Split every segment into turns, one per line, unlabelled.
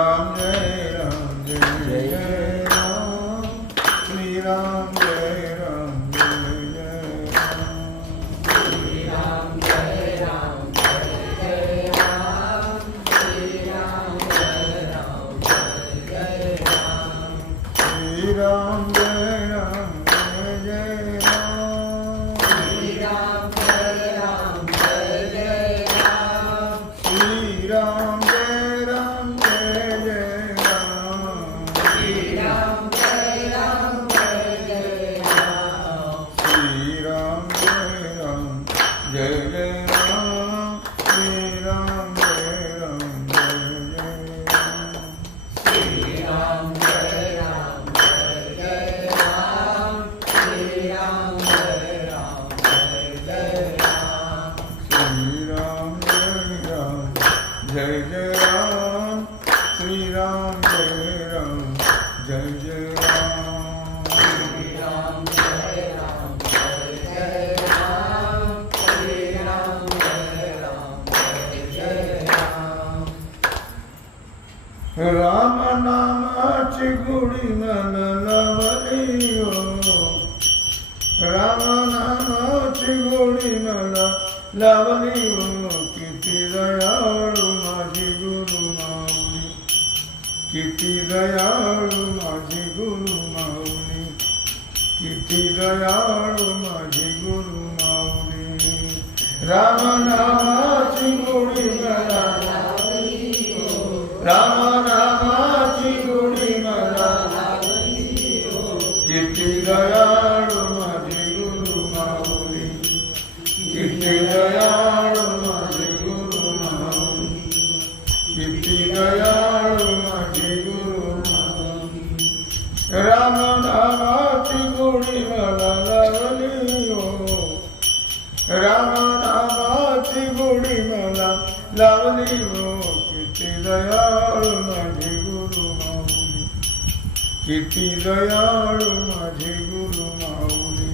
Ram Jai Ram Ram Ram Ram Ram Ram Ram Ram Ram Ram Ram Ram जय जय राम श्री राम जय राम जय जय राम नाम चिगुड़ी मन लवलियो राम नाम चिगुड़ी मन लवलियो कि दया किती दयाळू माझी गुरु माऊली किती दयाळू माझी गुरु माऊली राम नामाची गोडी मला लावली हो. राम ದಯಾವಲಿಯೋ ಕಿತಿ ದಯಾಳು ಮಧಿ ಗುರು ಮೌಲಿ ಕಿತಿ ದಯಾಳು ಮಧಿ ಗುರು ಮೌಲಿ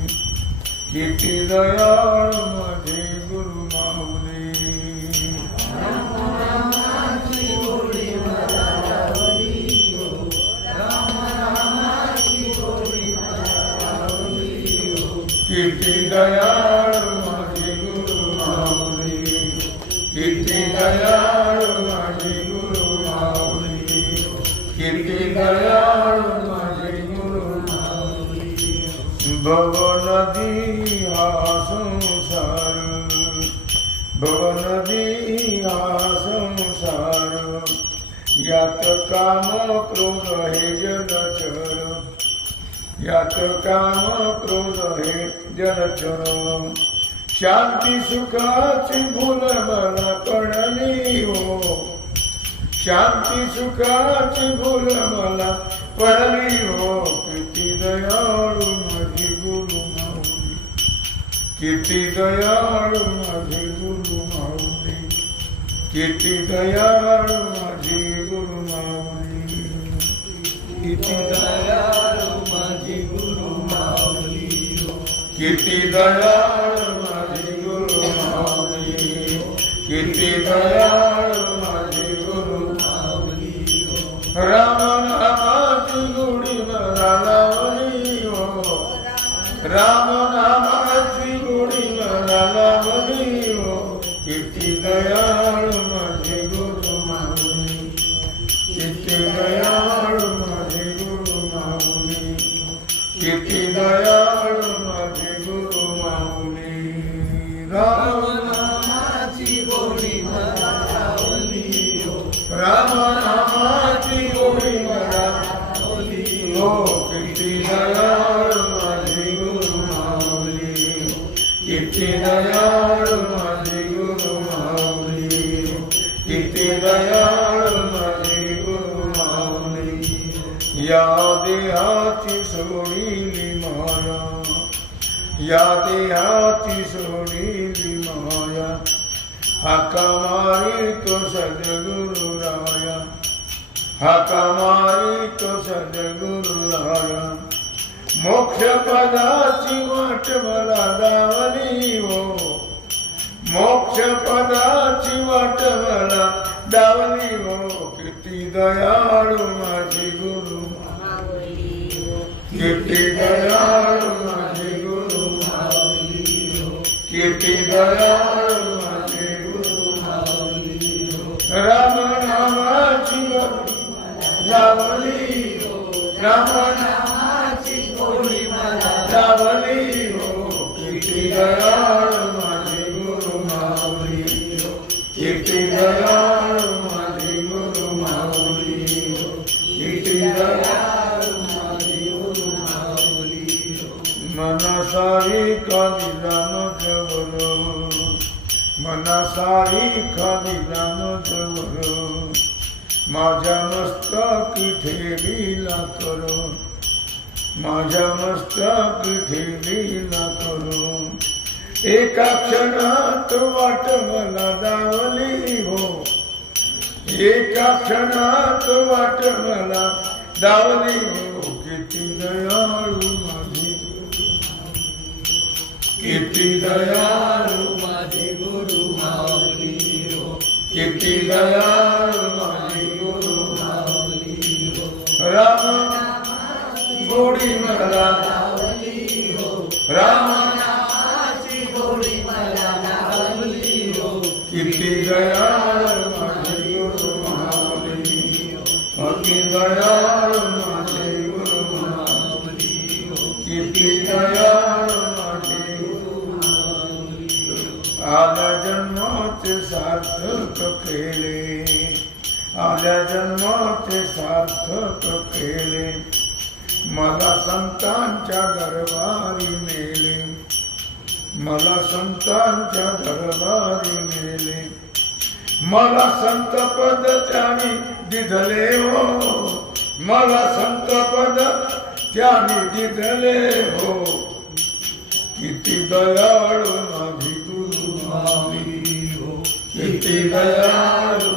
ಕಿತಿ ದಯಾಳು ಮಧಿ ಗುರು ಮೌಲಿ ಕೀರ್ತಿ ದಯಾ भवनदी हा संसार भवनदी हा संसार. यात काम क्रोध हे जलचर यात काम क्रोध हे जलचर. शांती सुखाची भूल मला पडली हो. शांती सुखाची भूल मला पडली हो. किती दयाळू কেটে দয়ার মাঝে গুরু মাউলি কেটে দয়ার মাঝে গুরু মাউলি কেটে দয়ার মাঝে গুরু মাউলি কেটে দয়ার देहाची सोडीली माया या देहाची सोडीली माया हाका मारी तो सद्गुरु राया हाका मारी तो सद्गुरु राया मोक्ष पदाची वाट मला दावली ಮೋಕ್ಷ ಪದ ಚಿವಟವನ ಡವಲಿ ಕೀರ್ತಿ ದಯಾಳು ಮಾಜಿ ಗುರು ಕೀರ್ತಿ ದಯಾಳು ಮಾಜಿ ಗುರು ಕೀರ್ತಿ ದಯಾಳು ಮಾಜಿ ಗುರು ರಾಮ ನಾಮ ಶಿವ ಡವಲಿ ರಾಮ ನಾಮ ಶಿವ ಡವಲಿ ಕೀರ್ತಿ ದಯಾಳು मनासारी खादिलान जवळ माझ्या मस्तकी ठेवीला कर। माझ्या मस्तकी ठेवीला कर। एका क्षणात वाट मला दावली हो। एका क्षणात वाट मला दावली हो। किती दयाळू माझी। किती दयाळू ਕੀਤੀ ਦਇਆ ਮਾਲਿਕੋ ਰਾਮ ਗੋੜੀ आल्या जन्माचे सार्थक केले मला संतांच्या दरबारी नेले मला संतांच्या दरबारी नेले मला संत पद त्याने दिधले हो, मला संत पद त्याने दिधले हो। किती दयाळू माझी गुरु
हो,
किती दयाळू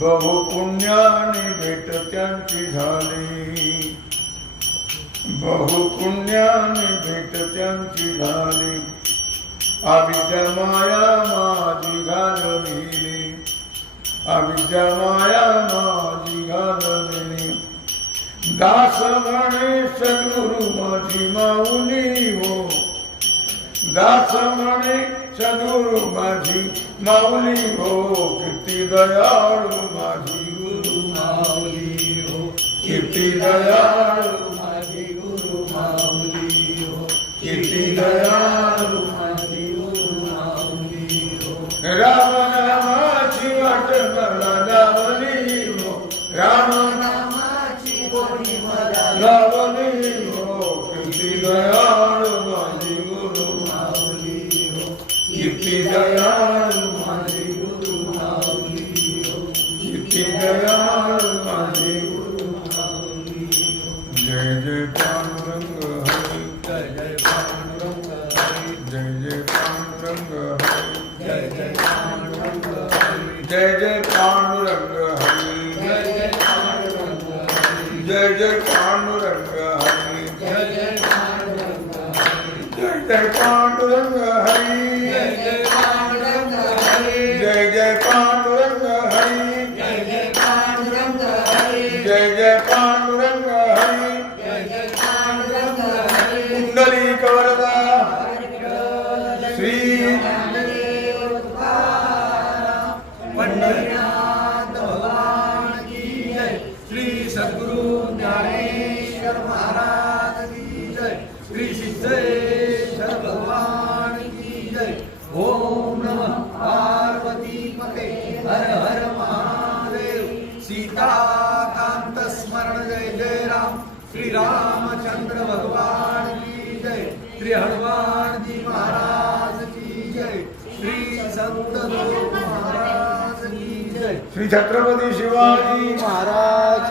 बहु पुण्याने भेट त्यांची झाली बहु पुण्याने भेट त्यांची झाली अविद्या माया माझी घालविली अविद्या माया माझी घालविली दास म्हणे सद्गुरु माझी माऊली हो. दास म्हणे सद्गुरु माझी माऊली हो. किती दयाळू माझी गुरु
माऊली हो.
किती दयाळू
माझे गुरु माऊली हो.
किती दयाळू
લાલની કીર્તિ
દયાળ મારી ગુરુ મારી
કીર્તિ દયાળ
जय श्री
सद्गुरु ज्ञानेश्वर महाराज की जय श्री सिद्धेश्वर भगवान की जय ओम नमः पार्वती पते हर हर महादेव सीताकांत स्मरण जय जय राम श्री रामचंद्र भगवान की जय श्री हनुमान जी महाराज की जय श्री संत
श्री छत्रपति शिवाजी
महाराज